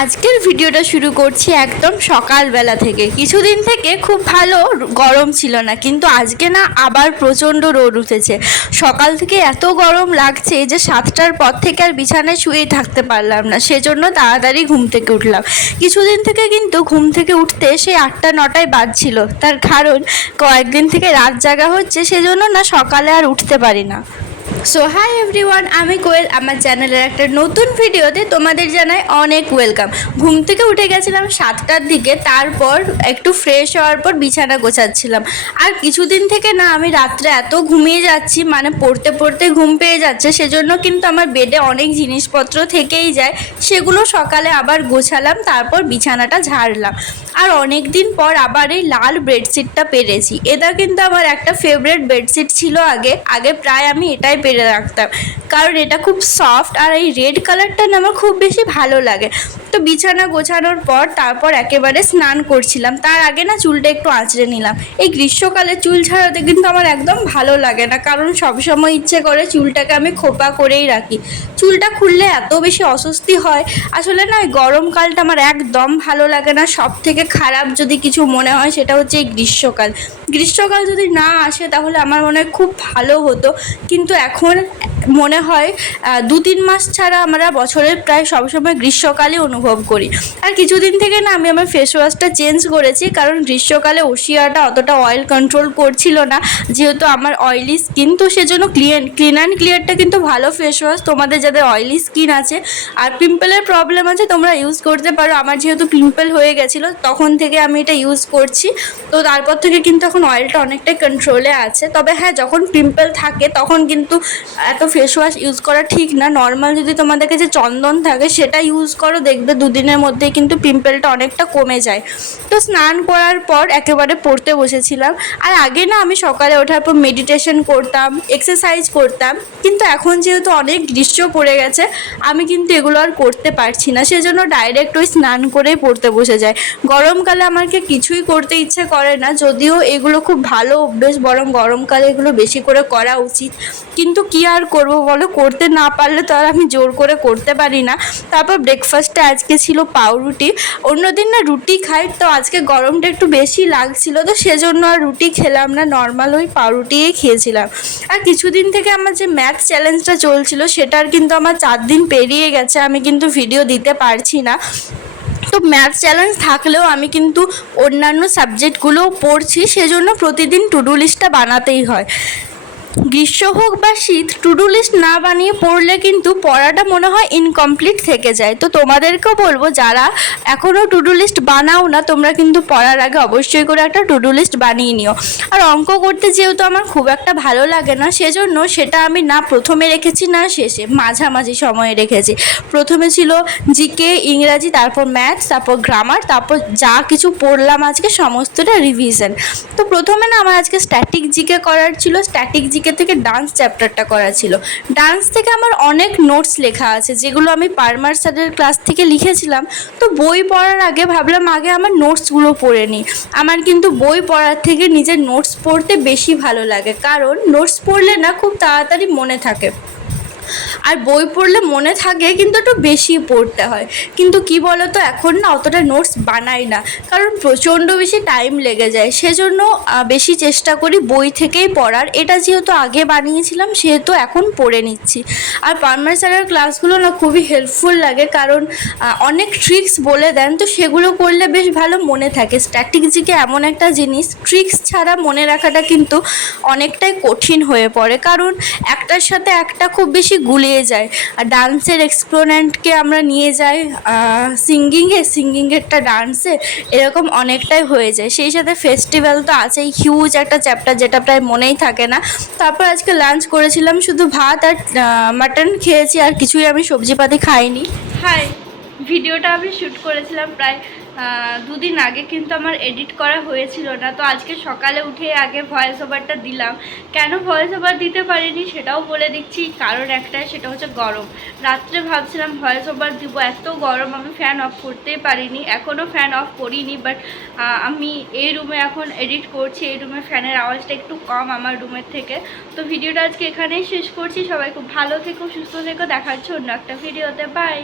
আজকের ভিডিওটা শুরু করছি একদম সকালবেলা থেকে। কিছুদিন থেকে খুব ভালো গরম ছিল না, কিন্তু আজকে না আবার প্রচণ্ড রোদ উঠেছে। সকাল থেকে এত গরম লাগছে যে 7টার পর থেকে আর বিছানায় শুয়েই থাকতে পারলাম না, সেজন্য তাড়াতাড়ি ঘুম থেকে উঠলাম। কিছুদিন থেকে কিন্তু ঘুম থেকে উঠতে সেই 8টা-9টায় বাজছিল, তার কারণ কয়েকদিন থেকে রাত জাগা হচ্ছে, সেজন্য না সকালে আর উঠতে পারি না। সো হাই এভরিওয়ান, আমি কোয়েল। আমার চ্যানেলের একটা নতুন ভিডিওতে তোমাদের জানাই অনেক ওয়েলকাম। ঘুম থেকে উঠে গেছিলাম 7টার দিকে, তারপর একটু ফ্রেশ হওয়ার পর বিছানা গোছাচ্ছিলাম। আর কিছুদিন থেকে না আমি রাত্রে এত ঘুমিয়ে যাচ্ছি, মানে পড়তে পড়তে ঘুম পেয়ে যাচ্ছে, সেজন্য কিন্তু আমার বেডে অনেক জিনিসপত্র থেকেই যায়। সেগুলো সকালে আবার গোছালাম, তারপর বিছানাটা ঝাড়লাম। আর অনেক দিন পর আবার এই লাল বেডশিটটা পেরেছি। এটা কিন্তু আমার একটা ফেভারিট বেডশিট ছিল। আগে প্রায় আমি এটাই পেরে রাখতাম, কারণ এটা খুব সফট আর এই রেড কালারটা না আমার খুব বেশি ভালো লাগে। তো বিছানা গোছানোর পর তারপর একেবারে স্নান করছিলাম। তার আগে না চুলটা একটু আঁচড়ে নিলাম। এই গ্রীষ্মকালে চুল ছাড়াতে কিন্তু আমার একদম ভালো লাগে না, কারণ সবসময় ইচ্ছে করে চুলটাকে আমি খোপা করেই রাখি। চুলটা খুললে এত বেশি অস্বস্তি হয়। আসলে না এই গরমকালটা আমার একদম ভালো লাগে না। সব থেকে খারাপ যদি কিছু মনে হয় সেটা হচ্ছে এই গ্রীষ্মকাল যদি না আসে তাহলে আমার মনে হয় খুব ভালো হতো, কিন্তু এখন মনে হয় 2-3 মাস ছাড়া আমরা বছরের প্রায় সবসময় গ্রীষ্মকালে অনুভব করি। আর কিছুদিন থেকে না আমি আমার ফেস ওয়াশটা চেঞ্জ করেছি, কারণ গ্রীষ্মকালে ওশিয়াটা অতটা অয়েল কন্ট্রোল করছিল না, যেহেতু আমার অয়েলি স্কিন। তো সেজন্য ক্লিন অ্যান্ড ক্লিয়ারটা কিন্তু ভালো ফেস ওয়াশ। তোমাদের যাদের অয়েলি স্কিন আছে আর পিম্পলের প্রবলেম আছে তোমরা ইউজ করতে পারো। আমার যেহেতু পিম্পল হয়ে গেছিলো তখন থেকে আমি এটা ইউজ করছি, তো তারপর থেকে কিন্তু এখন অয়েলটা অনেকটাই কন্ট্রোলে আছে। তবে হ্যাঁ, যখন পিম্পল থাকে তখন কিন্তু এত ফেস ওয়াশ ইউজ করা ঠিক না। নর্মাল যদি তোমাদের কাছে চন্দন থাকে সেটা ইউজ করো, দেখবে 2 দিনের মধ্যেই কিন্তু পিম্পলটা অনেকটা কমে যায়। তো স্নান করার পর একেবারে পড়তে বসেছিলাম। আর আগে না আমি সকালে ওঠার পর মেডিটেশন করতাম, এক্সারসাইজ করতাম, কিন্তু এখন যেহেতু অনেক গ্রীষ্ম পড়ে গেছে আমি কিন্তু এগুলো আর করতে পারছি না, সেজন্য ডাইরেক্ট ওই স্নান করেই পড়তে বসে যায়। গরমকালে আমাকে কিছুই করতে ইচ্ছে করে না, যদিও এগুলো খুব ভালো অভ্যেস, বরং গরমকালে এগুলো বেশি করে করা উচিত। কিন্তু কি আর করব বলো, করতে না পারলে তো আর আমি জোর করে করতে পারি না। তারপর ব্রেকফাস্টে আজকে ছিল পাউরুটি। অন্যদিন না রুটি খাই, তো আজকে গরমটা একটু বেশি লাগছিল, তো সেজন্য আর রুটি খেলাম না, নর্মাল ওই পাউরুটিই খেয়েছিলাম। আর কিছুদিন থেকে আমার যে ম্যাথ চ্যালেঞ্জটা চলছিল সেটার কিন্তু আমার 4 দিন পেরিয়ে গেছে, আমি কিন্তু ভিডিও দিতে পারছি না। তো ম্যাথ চ্যালেঞ্জ থাকলেও আমি কিন্তু অন্যান্য সাবজেক্টগুলোও পড়ছি, সেজন্য প্রতিদিন টু ডু লিস্টটা বানাতেই হয়। গ্রীষ্ম হোক বা শীত, টু ডু লিস্ট না বানিয়ে পড়লে কিন্তু পড়াটা মনে হয় ইনকমপ্লিট থেকে যায়। তো তোমাদেরকেও বলবো, যারা এখনও টু ডু লিস্ট বানাও না, তোমরা কিন্তু পড়ার আগে অবশ্যই করে একটা টু ডু লিস্ট বানিয়ে নিও। আর অঙ্ক করতে যেহেতু আমার খুব একটা ভালো লাগে না, সেজন্য সেটা আমি না প্রথমে রেখেছি না শেষে, মাঝামাঝি সময়ে রেখেছি। প্রথমে ছিল জিকে, ইংরাজি, তারপর ম্যাথস, তারপর গ্রামার, তারপর যা কিছু পড়লাম আজকে সমস্তটা রিভিশন। তো প্রথমে না আমার আজকে স্ট্যাটিক জিকে করার ছিল। স্ট্যাটিক জিকে থেকে ডান্স চ্যাপ্টারটা করা ছিল। ডান্স থেকে আমার অনেক নোটস লেখা আছে, যেগুলো আমি পারমার স্যারের ক্লাস থেকে লিখেছিলাম। তো বই পড়ার আগে ভাবলাম আগে আমার নোটসগুলো পড়ে নিই। আমার কিন্তু বই পড়ার থেকে নিজের নোটস পড়তে বেশি ভালো লাগে, কারণ নোটস পড়লে না খুব তাড়াতাড়ি মনে থাকে। আর বই পড়লে মনে থাকে, কিন্তু একটু বেশি পড়তে হয়। কিন্তু কি বলো তো, এখন না অতটা নোটস বানাই না, কারণ প্রচণ্ড বেশি টাইম লেগে যায়। সেজন্য বেশি চেষ্টা করি বই থেকেই পড়ার। এটা যেহেতু আগে বানিয়েছিলাম সেহেতু এখন পড়ে নিচ্ছি। আর পারমার স্যারের ক্লাসগুলো না খুবই হেল্পফুল লাগে, কারণ অনেক ট্রিক্স বলে দেন, তো সেগুলো করলে বেশ ভালো মনে থাকে। স্ট্র্যাটেজিকে এমন একটা জিনিস, ট্রিক্স ছাড়া মনে রাখাটা কিন্তু অনেকটাই কঠিন হয়ে পড়ে, কারণ একটার সাথে একটা খুব বেশি গুলিয়ে যায়। আর ডান্সের এক্সপোনেন্টকে আমরা নিয়ে যাই সিঙ্গিংয়েরটা ডান্সে, এরকম অনেকটাই হয়ে যায়। সেই সাথে ফেস্টিভ্যাল তো আছেই, হিউজ একটা চ্যাপ্টার যেটা প্রায় মনেই থাকে না। তারপর আজকে লাঞ্চ করেছিলাম শুধু ভাত আর মাটন খেয়েছি, আর কিছুই আমি সবজিপাতি খাইনি। হাই, ভিডিওটা আমি শ্যুট করেছিলাম প্রায় দুদিন আগে কিন্তু আমার এডিট করা হয়েছিল না, তো আজকে সকালে উঠে আগে ভয়েস ওভারটা দিলাম। কেন ভয়েস ওভার দিতে পারিনি সেটাও বলে দিচ্ছি, কারণ একটাই, সেটা হচ্ছে গরম। রাত্রে ভাবছিলাম ভয়েস ওভার দিব, এত গরম আমি ফ্যান অফ করতেই পারিনি, এখনও ফ্যান অফ করিনি। বাট আমি এই রুমে এখন এডিট করছি, এই রুমে ফ্যানের আওয়াজটা একটু কম আমার রুমের থেকে। তো ভিডিওটা আজকে এখানেই শেষ করছি। সবাই খুব ভালো থেকো, সুস্থ থেকো, দেখা হচ্ছে অন্য একটা ভিডিওতে। বাই।